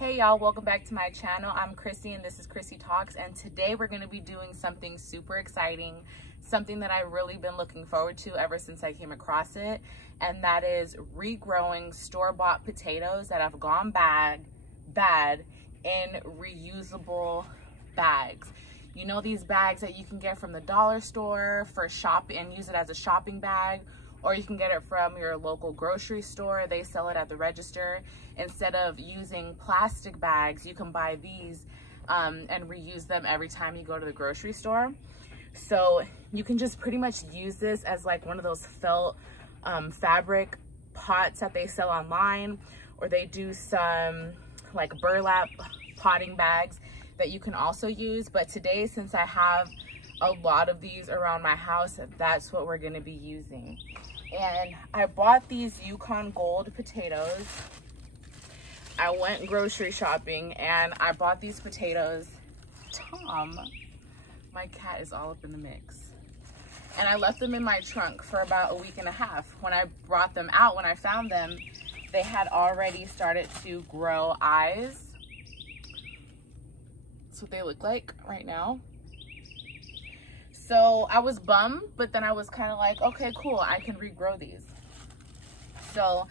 Hey y'all, welcome back to my channel. I'm Chrissy and this is Chrissy Talks, and today we're going to be doing something super exciting, something that I've really been looking forward to ever since I came across it, and that is regrowing store-bought potatoes that have gone bad in reusable bags. You know, these bags that you can get from the dollar store for shop and use it as a shopping bag, or you can get it from your local grocery store. They sell it at the register. Instead of using plastic bags, you can buy these and reuse them every time you go to the grocery store. So you can just pretty much use this as like one of those felt fabric pots that they sell online, or they do some like burlap potting bags that you can also use. But today, since I have a lot of these around my house, that's what we're going to be using. And I bought these Yukon Gold potatoes. I went grocery shopping and I bought these potatoes. Tom, my cat, is all up in the mix. And I left them in my trunk for about a week and a half. When I brought them out, when I found them, they had already started to grow eyes. That's what they look like right now. So I was bummed, but then I was kind of like, okay, cool, I can regrow these. So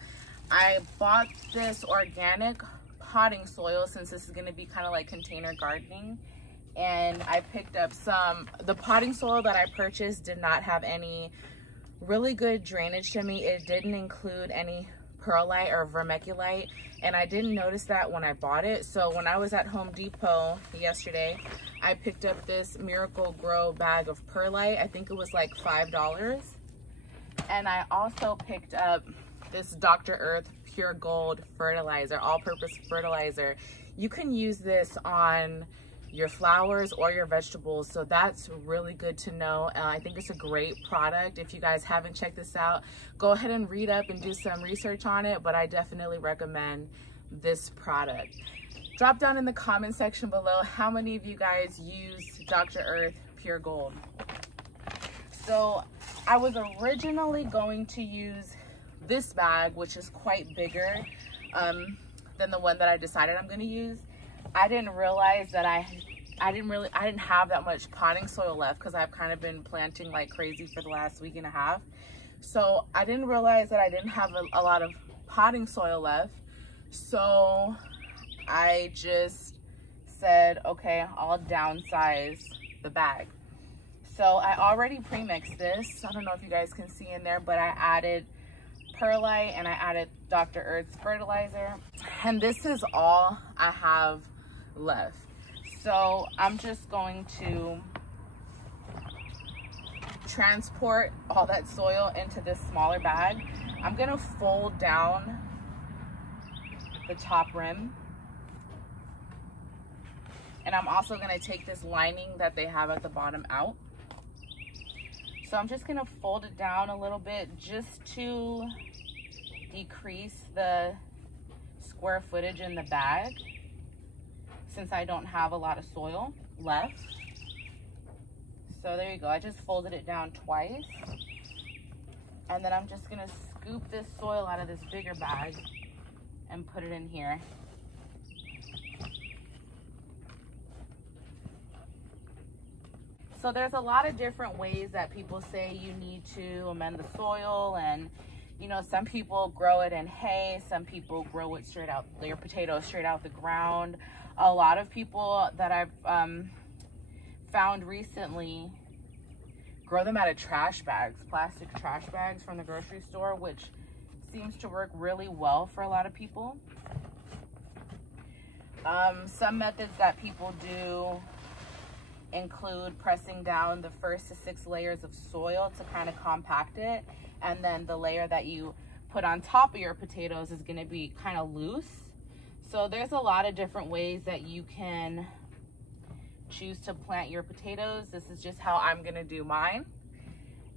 I bought this organic potting soil, since this is going to be kind of like container gardening. And I picked up the potting soil that I purchased did not have any really good drainage to me. It didn't include any perlite or vermiculite, and I didn't notice that when I bought it. So when I was at Home Depot yesterday, I picked up this Miracle Grow bag of perlite. I think it was like $5. And I also picked up this Dr. Earth Pure Gold fertilizer, all-purpose fertilizer. You can use this on your flowers or your vegetables, so that's really good to know. I think it's a great product. If you guys haven't checked this out, go ahead and read up and do some research on it, but I definitely recommend this product. Drop down in the comment section below how many of you guys use Dr. Earth Pure Gold. So I was originally going to use this bag, which is quite bigger than the one that I decided I'm going to use. I didn't realize that I didn't have that much potting soil left, because I've kind of been planting like crazy for the last week and a half. So I didn't realize that I didn't have a lot of potting soil left. So I just said, okay, I'll downsize the bag. So I already pre-mixed this. I don't know if you guys can see in there, but I added perlite and I added Dr. Earth's fertilizer. And this is all I have left. So I'm just going to transport all that soil into this smaller bag. I'm gonna fold down the top rim. And I'm also gonna take this lining that they have at the bottom out. So I'm just gonna fold it down a little bit just to decrease the square footage in the bag, since I don't have a lot of soil left. So there you go, I just folded it down twice. And then I'm just gonna scoop this soil out of this bigger bag and put it in here. So there's a lot of different ways that people say you need to amend the soil, and you know, some people grow it in hay, some people grow it straight out, their potatoes straight out the ground. A lot of people that I've found recently grow them out of trash bags, plastic trash bags from the grocery store, which seems to work really well for a lot of people. Some methods that people do include pressing down the first to 6 layers of soil to kind of compact it, and then the layer that you put on top of your potatoes is going to be kind of loose. So there's a lot of different ways that you can choose to plant your potatoes. This is just how I'm going to do mine,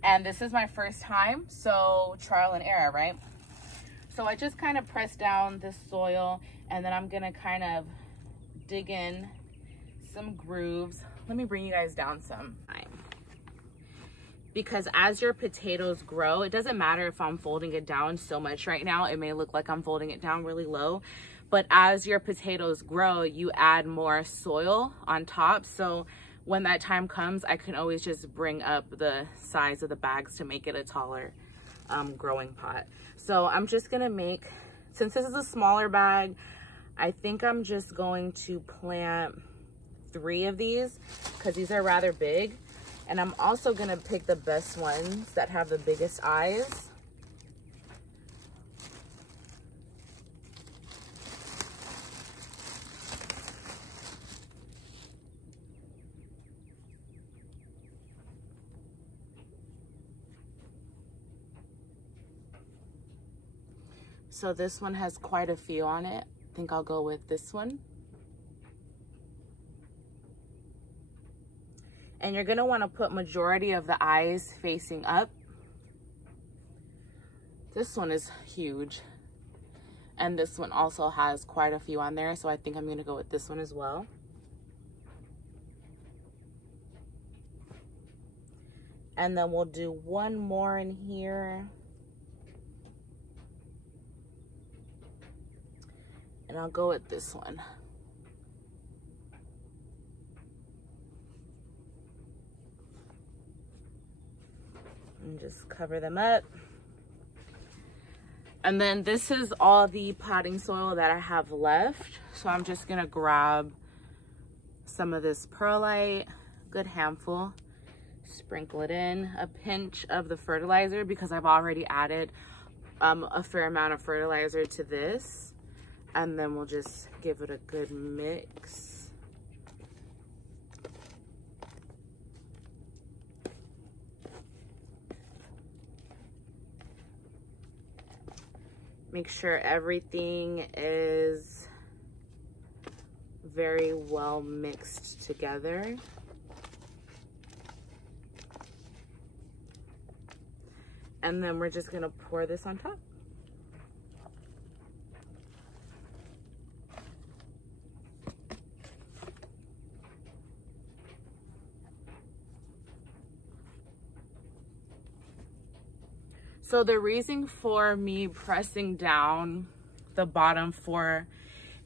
and this is my first time, so trial and error, right? So I just kind of press down this soil, and then I'm going to kind of dig in some grooves. Let me bring you guys down some. Because as your potatoes grow, it doesn't matter if I'm folding it down so much right now. It may look like I'm folding it down really low, but as your potatoes grow, you add more soil on top. So when that time comes, I can always just bring up the size of the bags to make it a taller growing pot. So I'm just gonna make, since this is a smaller bag, I think I'm just going to plant 3 of these because these are rather big. And I'm also gonna pick the best ones that have the biggest eyes. So this one has quite a few on it. I think I'll go with this one. And you're gonna wanna put majority of the eyes facing up. This one is huge. And this one also has quite a few on there. So I think I'm gonna go with this one as well. And then we'll do one more in here. And I'll go with this one. And just cover them up. And then this is all the potting soil that I have left. So I'm just gonna grab some of this perlite, good handful, sprinkle it in, a pinch of the fertilizer because I've already added a fair amount of fertilizer to this. And then we'll just give it a good mix. Make sure everything is very well mixed together. And then we're just gonna pour this on top. So the reason for me pressing down the bottom 4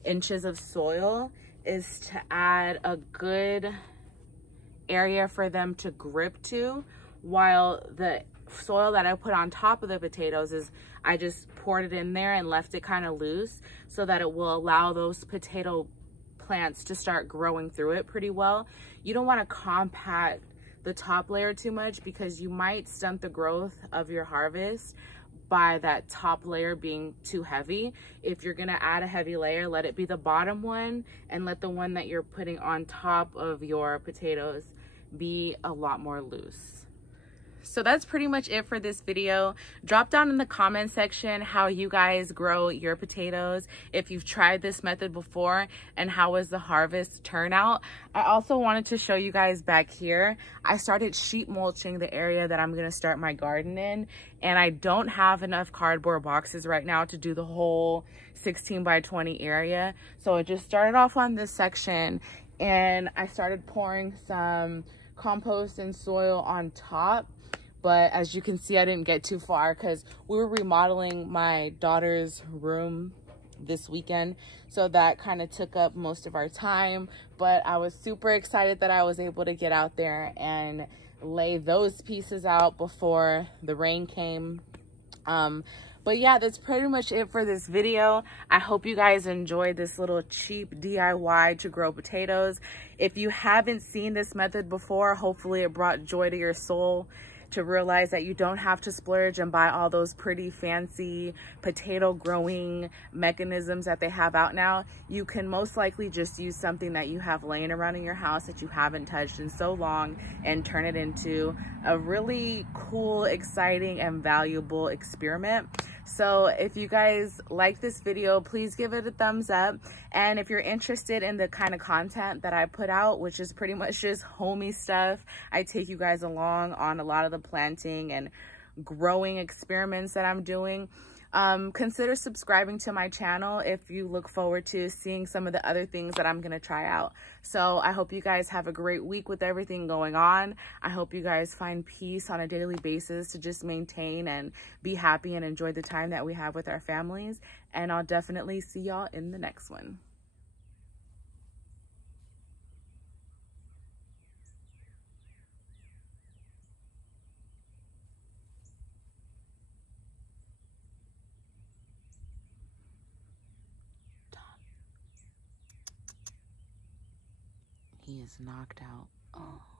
inches of soil is to add a good area for them to grip to, while the soil that I put on top of the potatoes is I just poured it in there and left it kind of loose so that it will allow those potato plants to start growing through it pretty well. You don't want to compact the top layer too much because you might stunt the growth of your harvest by that top layer being too heavy. If you're gonna add a heavy layer, let it be the bottom one and let the one that you're putting on top of your potatoes be a lot more loose. So that's pretty much it for this video. Drop down in the comment section how you guys grow your potatoes, if you've tried this method before, and how was the harvest turnout. I also wanted to show you guys back here, I started sheet mulching the area that I'm gonna start my garden in, and I don't have enough cardboard boxes right now to do the whole 16 by 20 area. So I just started off on this section and I started pouring some compost and soil on top. But as you can see, I didn't get too far because we were remodeling my daughter's room this weekend. So that kind of took up most of our time. But I was super excited that I was able to get out there and lay those pieces out before the rain came. But yeah, that's pretty much it for this video. I hope you guys enjoyed this little cheap DIY to grow potatoes. If you haven't seen this method before, hopefully it brought joy to your soul to realize that you don't have to splurge and buy all those pretty fancy potato growing mechanisms that they have out now. You can most likely just use something that you have laying around in your house that you haven't touched in so long and turn it into a really cool, exciting, and valuable experiment. So if you guys like this video, please give it a thumbs up. And if you're interested in the kind of content that I put out, which is pretty much just homey stuff, I take you guys along on a lot of the planting and growing experiments that I'm doing. Consider subscribing to my channel if you look forward to seeing some of the other things that I'm gonna try out. So I hope you guys have a great week with everything going on. I hope you guys find peace on a daily basis to just maintain and be happy and enjoy the time that we have with our families. And I'll definitely see y'all in the next one. He is knocked out. Oh.